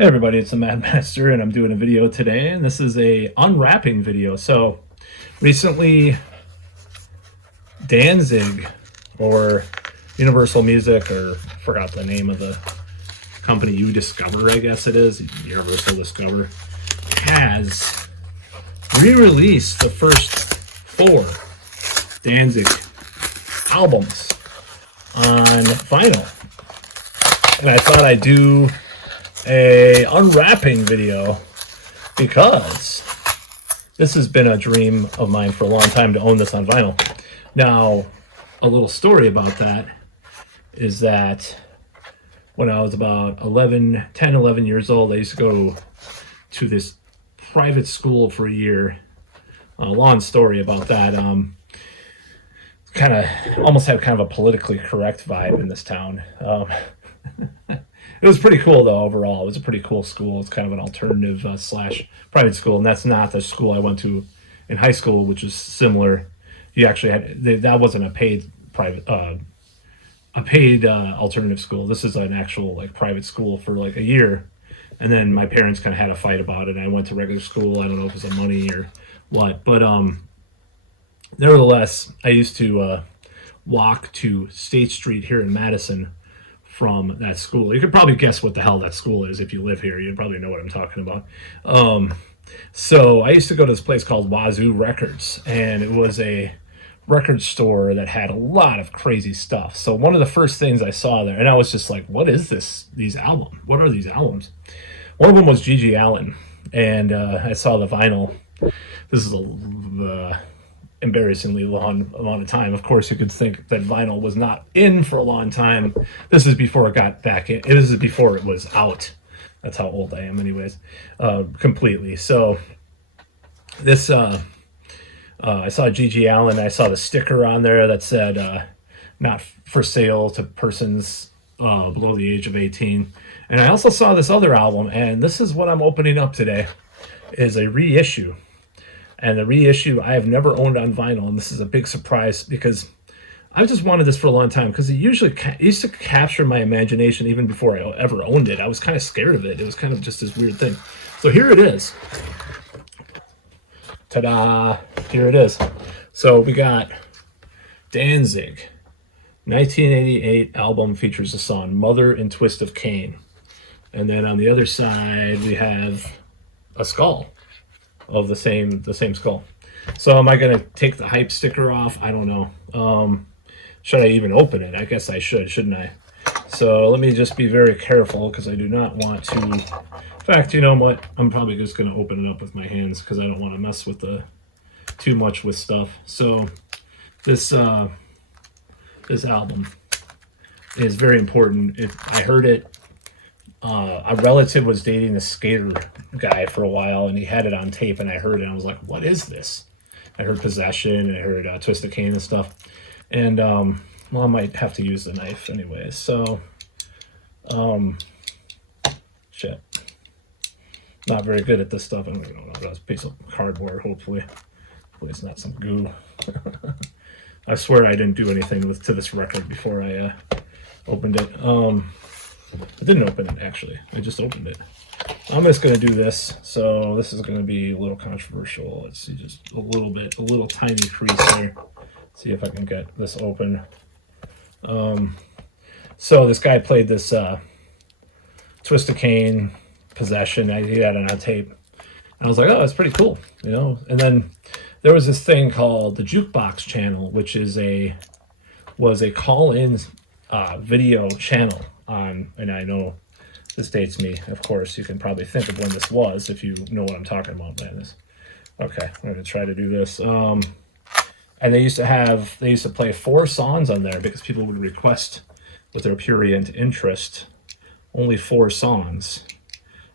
Hey everybody, it's the Mad Master and I'm doing a video today, and this is a unwrapping video. So recently Danzig, or Universal Music, or forgot the name of the company, you Discover, I guess it is, Universal Discover, has re-released the first 4 Danzig albums on vinyl. And I thought I'd do a unwrapping video because this has been a dream of mine for a long time to own this on vinyl. Now, a little story about that is that when I was about 10, 11 years old, I used to go to this private school for a year. A long story about that. Kind of almost had kind of a politically correct vibe in this town. It was pretty cool though. Overall, it was a pretty cool school. It's kind of an alternative slash private school, and that's not the school I went to in high school, which is similar. You actually had that wasn't a paid private, alternative school. This is an actual like private school for like a year, and then my parents kind of had a fight about it. And I went to regular school. I don't know if it was the money or what, but nevertheless, I used to walk to State Street here in Madison from that school. You could probably guess what the hell that school is if you live here. You probably know what I'm talking about. So I used to go to this place called Wazoo Records, and it was a record store that had a lot of crazy stuff. So one of the first things I saw there, and I was just like, what is this? These albums? What are these albums? One of them was G.G. Allin, and I saw the vinyl. This is the embarrassingly long amount of time. Of course, you could think that vinyl was not in for a long time. This is before it got back in. This is before it was out. That's how old I am, anyways, completely. So this, I saw G.G. Allin. I saw the sticker on there that said, not for sale to persons below the age of 18. And I also saw this other album, and this is what I'm opening up today, is a reissue. And the reissue I have never owned on vinyl, and this is a big surprise because I've just wanted this for a long time, because it used to capture my imagination even before I ever owned it. I was kind of scared of it. It was kind of just this weird thing. So here it is. Ta-da! Here it is. So we got Danzig, 1988 album, features the song Mother and Twist of Cain. And then on the other side we have a skull of the same skull. So am I gonna take the hype sticker off? I don't know. Should I even open it? I guess I should, shouldn't I? So let me just be very careful, because I do not want to. In fact, you know what? I'm probably just gonna open it up with my hands, because I don't want to mess with too much with stuff. So this this album is very important. I heard it. A relative was dating a skater guy for a while, and he had it on tape, and I heard it, and I was like, what is this? I heard Possession, and I heard Twist of Cain and stuff. And, well, I might have to use the knife anyway. So, shit. Not very good at this stuff. I don't know. That's a piece of cardboard, hopefully. Hopefully it's not some goo. I swear I didn't do anything to this record before I opened it. I didn't open it, actually. I just opened it. I'm just going to do this. So this is going to be a little controversial. Let's see, just a little tiny crease there. See if I can get this open. So this guy played this Twist of Cain, Possession. He had it on tape. And I was like, oh, that's pretty cool, you know? And then there was this thing called the Jukebox Channel, which was a call-in video channel on, and I know this dates me, of course. You can probably think of when this was if you know what I'm talking about, man. Okay, I'm gonna try to do this. And they used to play 4 songs on there, because people would request with their prurient interest only 4 songs.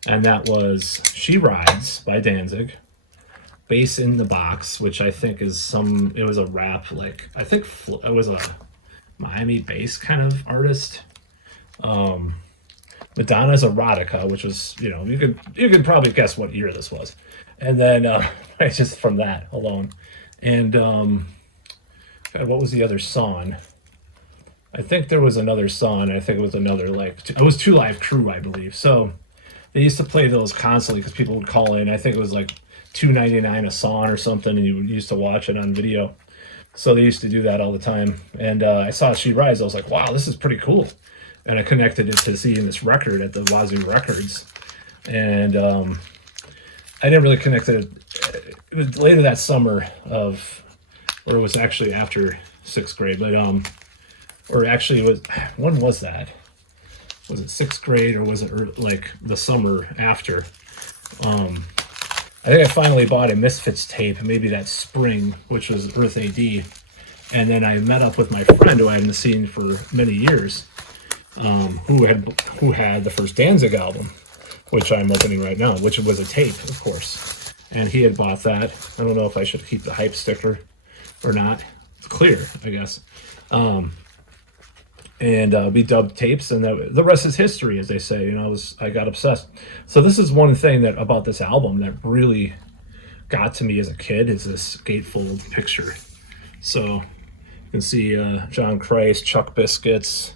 And that was She Rides by Danzig, Bass in the Box, which I think is it was a rap, like, I think it was a Miami bass kind of artist. Madonna's Erotica, which was, you know, you could probably guess what year this was. And then just from that alone. And God, what was the other song? I think there was another song. I think it was another, like, it was 2 Live Crew, I believe. So they used to play those constantly because people would call in. I think it was like $2.99 a song or something, and you used to watch it on video. So they used to do that all the time. And I saw She Rise. I was like, wow, this is pretty cool. And I connected it to seeing this record at the Wazoo Records. And I didn't really connect it. It was later that summer or it was actually after 6th grade, but or actually it was, when was that? Was it 6th grade or was it like the summer after? I think I finally bought a Misfits tape, maybe that spring, which was Earth AD. And then I met up with my friend who I hadn't seen for many years, who had the first Danzig album, which I'm opening right now, which was a tape, of course. And he had bought that. I don't know if I should keep the hype sticker or not. It's clear, I guess. And we dubbed tapes, and the rest is history, as they say. You know, I got obsessed. So this is one thing that about this album that really got to me as a kid is this gatefold picture. So you can see John Christ, Chuck Biscuits,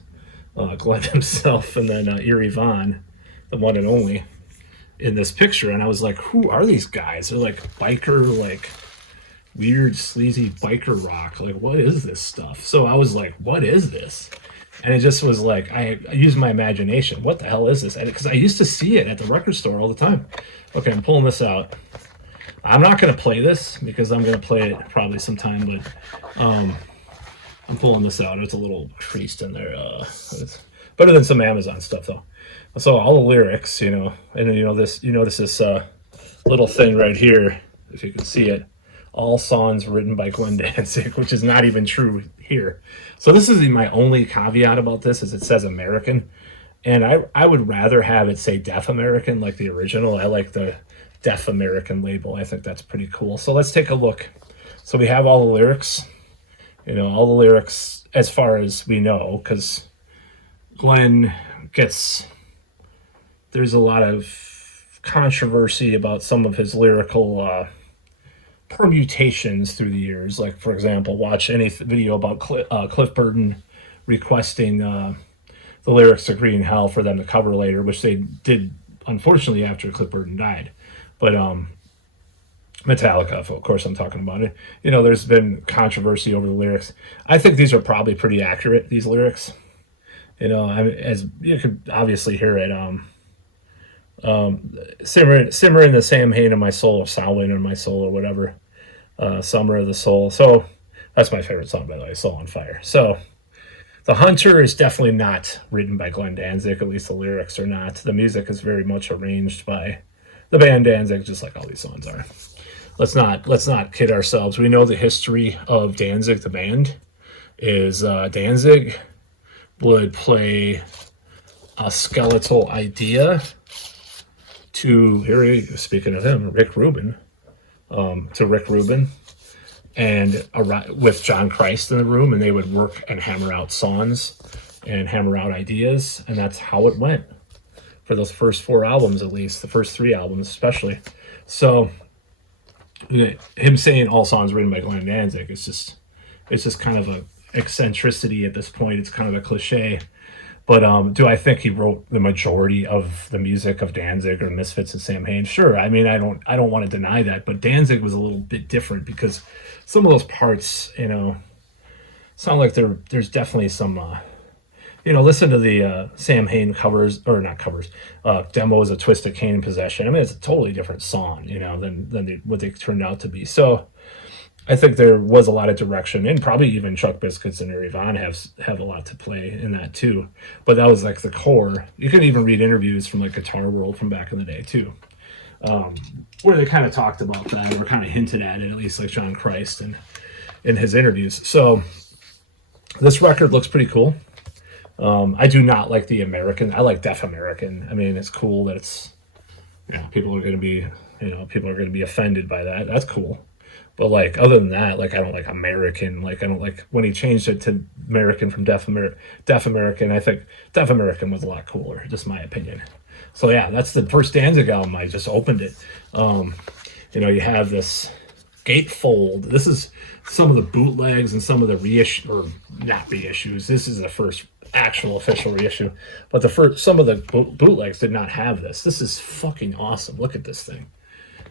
Glenn himself, and then Eerie Von, the one and only, in this picture. And I was like, who are these guys? They're like biker, like weird, sleazy biker rock. Like, what is this stuff? So I was like, what is this? And it just was like, I used my imagination. What the hell is this? Because I used to see it at the record store all the time. Okay, I'm pulling this out. I'm not going to play this because I'm going to play it probably sometime, but I'm pulling this out. It's a little creased in there. It's better than some Amazon stuff, though. So all the lyrics, you know, and you notice this little thing right here, if you can see it. All songs written by Glenn Danzig, which is not even true here. So this is my only caveat about this, is it says American. And I would rather have it say Deaf American like the original. I like the Deaf American label. I think that's pretty cool. So let's take a look. So we have all the lyrics, you know, all the lyrics as far as we know, because Glenn there's a lot of controversy about some of his lyrical permutations through the years. Like, for example, watch any video about Cliff Burton requesting the lyrics to Green Hell for them to cover later, which they did, unfortunately, after Cliff Burton died. But Metallica, of course, I'm talking about it. You know, there's been controversy over the lyrics. I think these are probably pretty accurate, these lyrics. You know, as you could obviously hear it, simmer in the Samhain of my soul, or Samhain in my soul, or whatever, Summer of the Soul. So that's my favorite song, by the way, Soul on Fire. So The Hunter is definitely not written by Glenn Danzig, at least the lyrics are not. The music is very much arranged by the band Danzig, just like all these songs are. Let's not kid ourselves. We know the history of Danzig, the band, is Danzig would play a skeletal idea to, speaking of him, Rick Rubin, and with John Christ in the room, and they would work and hammer out songs and hammer out ideas, and that's how it went for those first 4 albums, at least the first 3 albums especially. So him saying all songs written by Glenn Danzig, it's just kind of a eccentricity at this point. It's kind of a cliche. But do I think he wrote the majority of the music of Danzig or Misfits and Samhain? Sure. I mean, I don't want to deny that. But Danzig was a little bit different because some of those parts, you know, sound like there's definitely some, you know, listen to the Samhain covers, or not covers, demos of Twisted Cane and Possession. I mean, it's a totally different song, you know, than what they turned out to be. So I think there was a lot of direction, and probably even Chuck Biscuits and Eerie Von have a lot to play in that too. But that was like the core. You can even read interviews from like Guitar World from back in the day too, where they kind of talked about that, or kind of hinted at it, at least like John Christ and in his interviews. So this record looks pretty cool. I do not like the American. I like Deaf American. I mean, it's cool that it's, you know, people are going to be offended by that. That's cool. But like, other than that, like, I don't like American. Like, I don't like when he changed it to American from Deaf American. I think Deaf American was a lot cooler, just my opinion. So yeah, that's the first Danzig album. I just opened it. You know, you have this gatefold. This is some of the bootlegs and some of the reissue, or not reissues. This is the first actual official reissue, but the first, some of the bootlegs did not have this. This is fucking awesome. Look at this thing.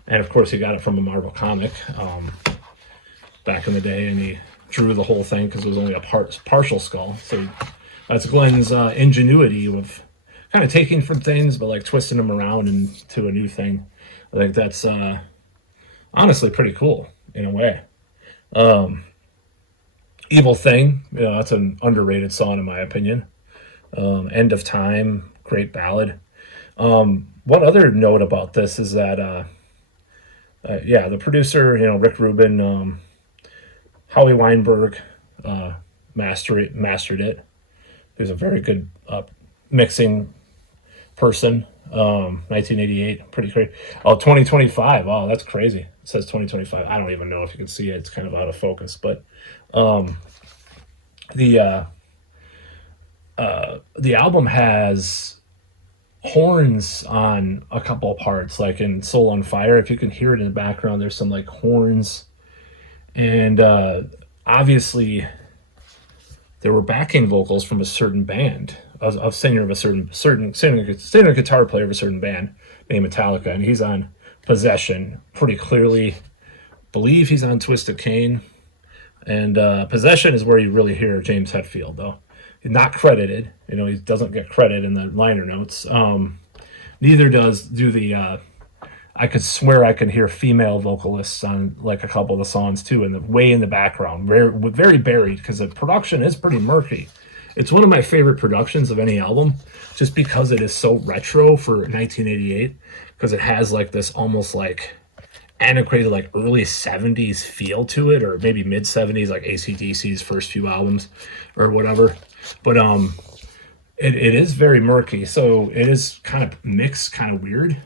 And of course, he got it from a Marvel comic back in the day, and he drew the whole thing because it was only a partial skull. So that's Glenn's ingenuity of kind of taking from things, but like twisting them around into a new thing. I think that's honestly pretty cool in a way. Evil Thing, you know, that's an underrated song in my opinion. End of Time, great ballad. One other note about this is that, yeah, the producer, you know, Rick Rubin, Howie Weinberg mastered it. He's a very good mixing person. 1988, pretty crazy. Oh, 2025. Oh, that's crazy. It says 2025. I don't even know if you can see it. It's kind of out of focus, but the album has horns on a couple of parts, like in Soul on Fire. If you can hear it in the background, there's some like horns, and obviously there were backing vocals from a certain band, a singer of a certain singer, guitar player of a certain band named Metallica, and he's on Possession pretty clearly. Believe he's on Twisted Cane, and Possession is where you really hear James Hetfield, though. He's not credited, you know, he doesn't get credit in the liner notes. Neither do the I could swear I can hear female vocalists on like a couple of the songs too, in the way in the background, very buried, because the production is pretty murky. It's one of my favorite productions of any album, just because it is so retro for 1988, because it has like this almost like antiquated like early 70s feel to it, or maybe mid 70s, like AC/DC's first few albums or whatever. But it is very murky, so it is kind of mixed, kind of weird,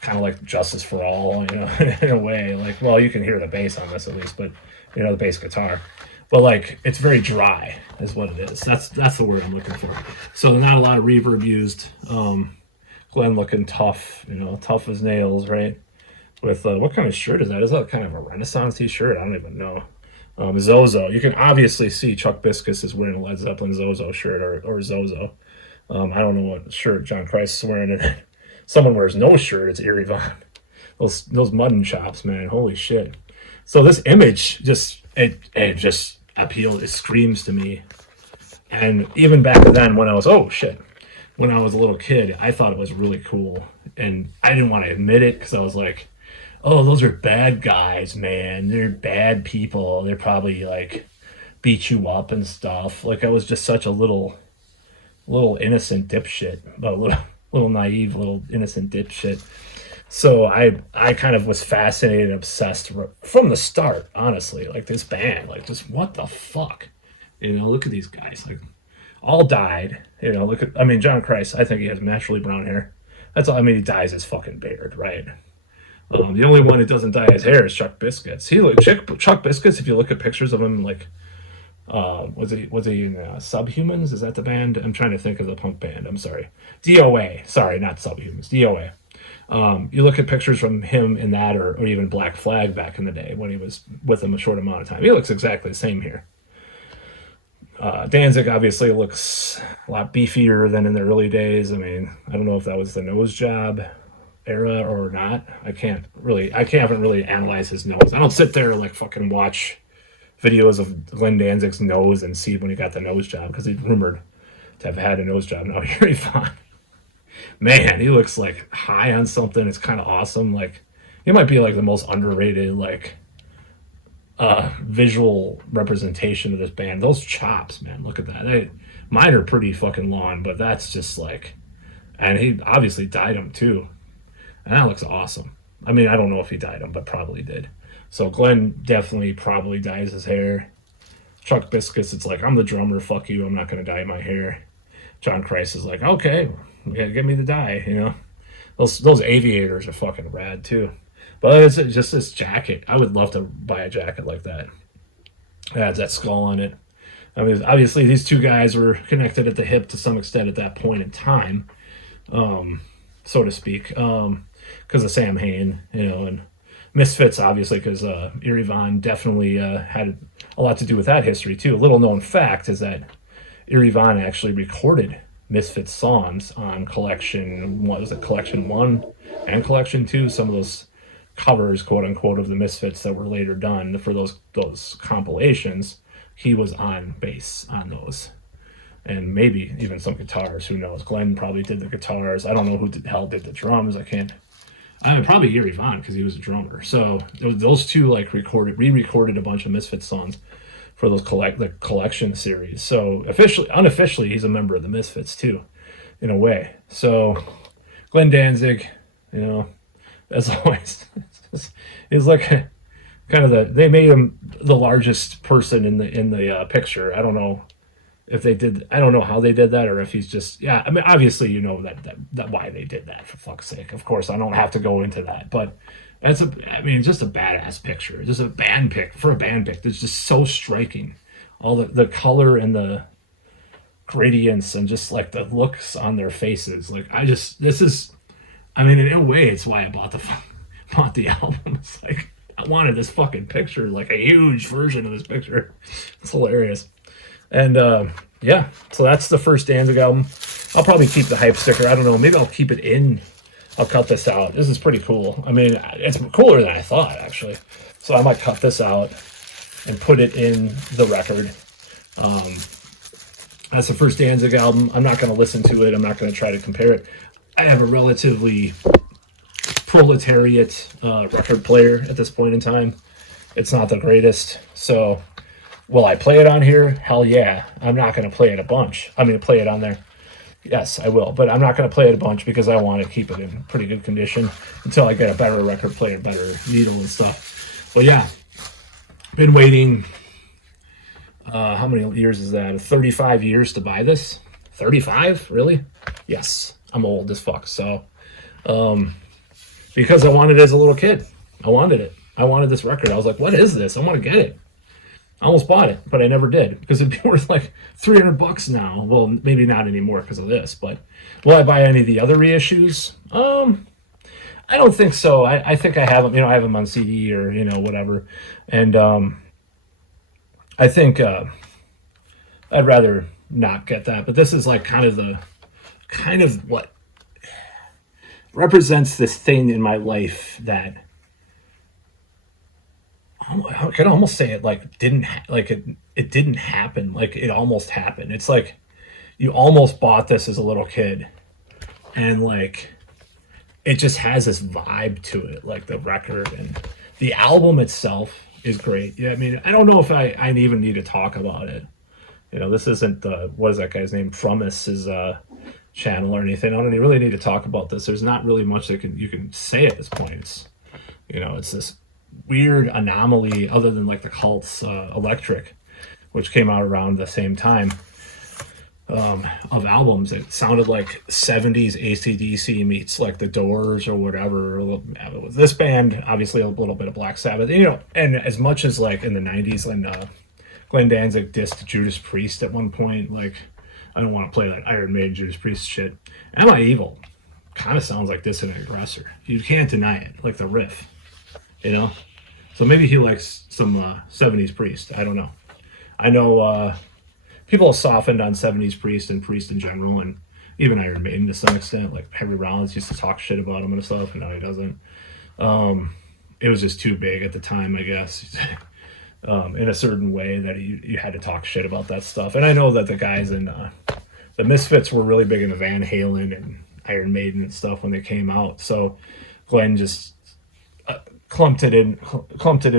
kind of like Justice for All, you know, in a way. Like, well, you can hear the bass on this at least, but you know, the bass guitar. But like, it's very dry, is what it is. That's the word I'm looking for. So not a lot of reverb used. Glenn looking tough, you know, tough as nails, right? With what kind of shirt is that? Is that kind of a Renaissance t-shirt? I don't even know. Zozo. You can obviously see Chuck Biscuits is wearing a Led Zeppelin Zozo shirt, or Zozo. I don't know what shirt John Christ is wearing. Someone wears no shirt, it's Eerie Von. Those mutton chops, man, holy shit. So this image just it just appealed. It screams to me. And even back then, when I was when I was a little kid, I thought it was really cool, and I didn't want to admit it because I was like, oh, those are bad guys, man. They're bad people. They're probably like beat you up and stuff. Like, I was just such a little innocent dipshit, a little naive, little innocent dipshit. So I kind of was fascinated and obsessed from the start, honestly. Like, this band, like, just what the fuck? You know, look at these guys. Like, all died. You know, look at, I mean, John Christ, I think he has naturally brown hair. That's all. I mean, he dyes his fucking beard, right? The only one who doesn't dye his hair is Chuck Biscuits. Chuck Biscuits, if you look at pictures of him, like, was he in Subhumans? Is that the band? I'm trying to think of the punk band. I'm sorry. DOA. Sorry, not Subhumans. DOA. You look at pictures from him in that, or even Black Flag back in the day when he was with him a short amount of time. He looks exactly the same here. Danzig obviously looks a lot beefier than in the early days. I mean, I don't know if that was the nose job era or not. I haven't really analyzed his nose. I don't sit there and like fucking watch videos of Glenn Danzig's nose and see when he got the nose job, because he's rumored to have had a nose job. Now here he's fine. Man, he looks like high on something. It's kind of awesome. Like, he might be like the most underrated like visual representation of this band. Those chops, man, look at that. Mine are pretty fucking long, but that's just like, and he obviously dyed them too, and that looks awesome. I mean, I don't know if he dyed them, but probably did. So Glenn definitely probably dyes his hair. Chuck Biscuits, it's like, I'm the drummer, fuck you, I'm not gonna dye my hair. John Christ is like, okay, yeah, give me the dye, you know. Those aviators are fucking rad too. But it's just this jacket. I would love to buy a jacket like that. It has that skull on it. I mean, obviously these two guys were connected at the hip to some extent at that point in time, so to speak, because of Sam Hain, you know, and Misfits, obviously, because Eerie Von definitely had a lot to do with that history too. A little known fact is that Eerie Von actually recorded Misfits songs on collection, what was it, collection 1 and collection 2, some of those covers, quote unquote, of the Misfits that were later done for those compilations. He was on bass on those, and maybe even some guitars. Who knows? Glenn probably did the guitars. I don't know who the hell did the drums. I mean, probably Eerie Von because he was a drummer. So those two like re-recorded a bunch of Misfits songs for those the collection series. So unofficially, he's a member of the Misfits too, in a way. So Glenn Danzig, as always, is like kind of they made him the largest person in the picture. I don't know if they did. I don't know how they did that, or if he's just, yeah. I mean, obviously, that why they did that, for fuck's sake. Of course, I don't have to go into that, but just a badass picture. Just a band pic for a band pic. It's just so striking. All the color and the gradients and just like the looks on their faces. Like I mean, in a way, it's why I bought the album. It's like I wanted this fucking picture, like a huge version of this picture. It's hilarious. And yeah, so that's the first Danzig album. I'll probably keep the hype sticker. I don't know. Maybe I'll keep it in. I'll cut this out. This is pretty cool. I mean, it's cooler than I thought, actually. So I might cut this out and put it in the record. That's the first Danzig album. I'm not going to listen to it. I'm not going to try to compare it. I have a relatively proletariat record player at this point in time. It's not the greatest. So will I play it on here? Hell yeah. I'm not going to play it a bunch. I mean, play it on there. Yes, I will. But I'm not going to play it a bunch because I want to keep it in pretty good condition until I get a better record player, better needle and stuff. But yeah, been waiting. How many years is that? 35 years to buy this? 35? Really? Yes. I'm old as fuck. So, because I wanted it as a little kid. I wanted it. I wanted this record. I was like, what is this? I want to get it. I almost bought it, but I never did because it'd be worth like $300 now. Well, maybe not anymore because of this, but will I buy any of the other reissues? I don't think so. I think I have them, I have them on CD or, whatever. And, I think, I'd rather not get that, but this is like kind of what represents this thing in my life that I could almost say it like it didn't happen. Like it almost happened. It's like you almost bought this as a little kid, and like it just has this vibe to it, like the record and the album itself is great. Yeah, I mean, I don't know if I even need to talk about it. This isn't what is that guy's name? Promise's channel or anything. I don't really need to talk about this. There's not really much that you can say at this point. It's this weird anomaly other than like the Cult's Electric, which came out around the same time of albums. It sounded like 70s AC/DC meets like the Doors or whatever. This band, obviously a little bit of Black Sabbath, and as much as like in the 90s when Glenn Danzig dissed Judas Priest at one point, like I don't want to play that Iron Maiden Judas Priest shit. Am I Evil kind of sounds like Dissident Aggressor. You can't deny it, like the riff. So maybe he likes some 70s Priest. I don't know. I know people have softened on 70s Priest and Priest in general, and even Iron Maiden to some extent. Like Henry Rollins used to talk shit about him and stuff, and now he doesn't. It was just too big at the time, I guess, in a certain way that you had to talk shit about that stuff. And I know that the guys in the Misfits were really big into Van Halen and Iron Maiden and stuff when they came out. So Glenn just clumped it in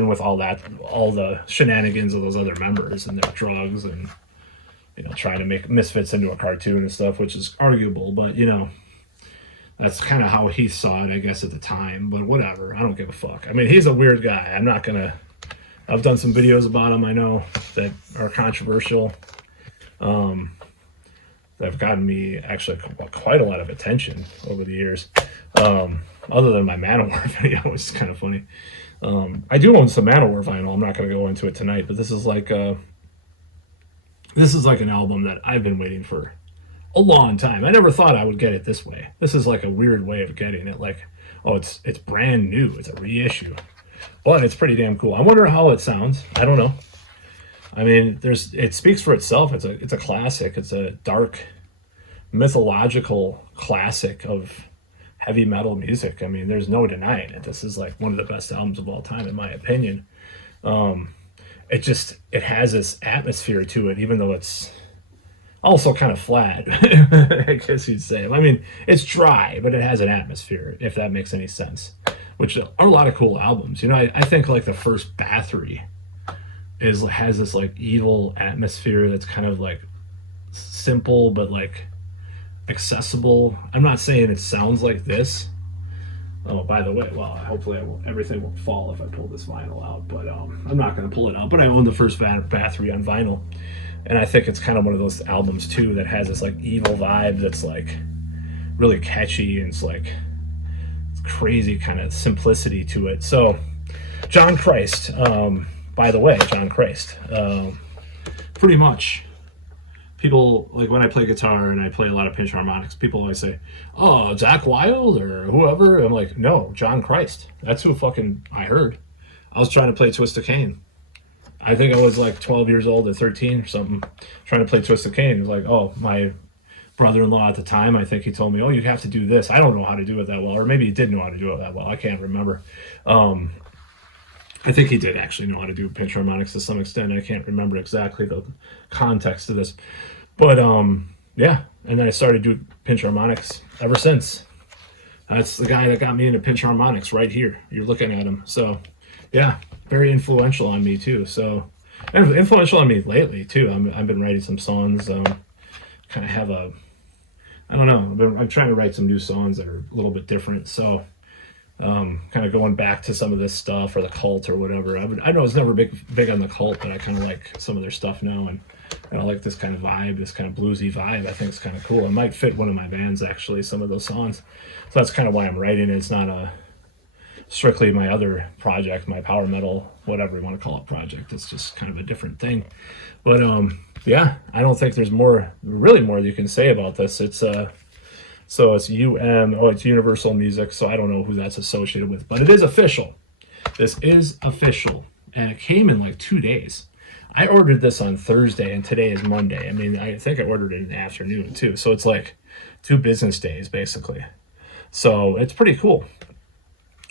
with all the shenanigans of those other members and their drugs and trying to make Misfits into a cartoon and stuff, which is arguable, but that's kind of how he saw it, I guess, at the time. But whatever, I don't give a fuck. I mean, he's a weird guy. I've done some videos about him, I know, that are controversial, that have gotten me actually quite a lot of attention over the years. Other than my Manowar video, which is kind of funny. I do own some Manowar vinyl. I'm not going to go into it tonight, but this is like an album that I've been waiting for a long time. I never thought I would get it this way. This is like a weird way of getting it. Like, oh, it's brand new. It's a reissue. but it's pretty damn cool. I wonder how it sounds. I don't know. I mean, it speaks for itself. It's a classic. It's a dark mythological classic of heavy metal music. I mean, there's no denying it. This is like one of the best albums of all time, in my opinion. It has this atmosphere to it, even though it's also kind of flat, I guess you'd say. I mean, it's dry, but it has an atmosphere, if that makes any sense. Which are a lot of cool albums. You know, I think like the first Bathory has this like evil atmosphere that's kind of like simple but like accessible. I'm not saying it sounds like this. Oh, by the way, well, hopefully everything won't fall if I pull this vinyl out, but I'm not going to pull it out. But I own the first Bathory on vinyl, and I think it's kind of one of those albums too that has this like evil vibe that's like really catchy, and it's like crazy kind of simplicity to it. So, John Christ, by the way, John Christ, pretty much. People, like when I play guitar and I play a lot of pinch harmonics, people always say, "Oh, Zakk Wylde or whoever." I'm like, no, John Christ. That's who fucking I heard. I was trying to play Twist of Cain. I think I was like 12 years old or 13 or something, trying to play Twist of Cain. It was like, oh, my brother-in-law at the time, I think he told me, "Oh, you have to do this." I don't know how to do it that well, or maybe he did know how to do it that well. I can't remember. I think he did actually know how to do pinch harmonics to some extent. I can't remember exactly the context of this. But, yeah. And then I started doing pinch harmonics ever since. That's the guy that got me into pinch harmonics right here. You're looking at him. So, yeah, very influential on me, too. So, and influential on me lately, too. I've been writing some songs. Kind of have I don't know. I'm trying to write some new songs that are a little bit different. So, kind of going back to some of this stuff or the Cult or whatever. I know I was never big on the Cult, but I kind of like some of their stuff now, and I like this kind of vibe, this kind of bluesy vibe. I think it's kind of cool. It might fit one of my bands actually, some of those songs. So that's kind of why I'm writing it. It's not strictly my other project, my power metal, whatever you want to call it, project. It's just kind of a different thing. But yeah, I don't think there's really more you can say about this. It's so it's it's Universal Music, so I don't know who that's associated with, but it is official. This is official, and it came in like 2 days. I ordered this on Thursday, and today is Monday. I mean, I think I ordered it in the afternoon, too, so it's like 2 business days, basically. So it's pretty cool.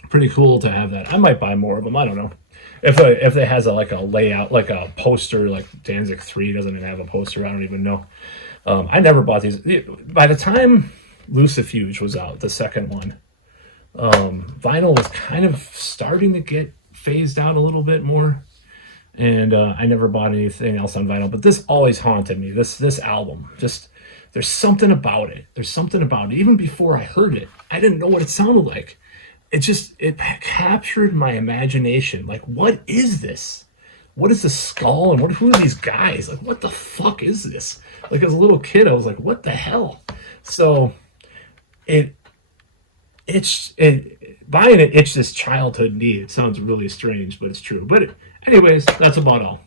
Pretty cool to have that. I might buy more of them, I don't know. If it has a layout, like a poster, like Danzig 3 doesn't even have a poster, I don't even know. I never bought these. By the time Lucifuge was out, the second one, vinyl was kind of starting to get phased out a little bit more, and I never bought anything else on vinyl. But this always haunted me. This album, just there's something about it. There's something about it. Even before I heard it, I didn't know what it sounded like. It captured my imagination. Like, what is this? What is the skull, and who are these guys? Like, what the fuck is this? Like, as a little kid, I was like, what the hell? So buying it itched this childhood need. It sounds really strange, but it's true. But anyways, that's about all.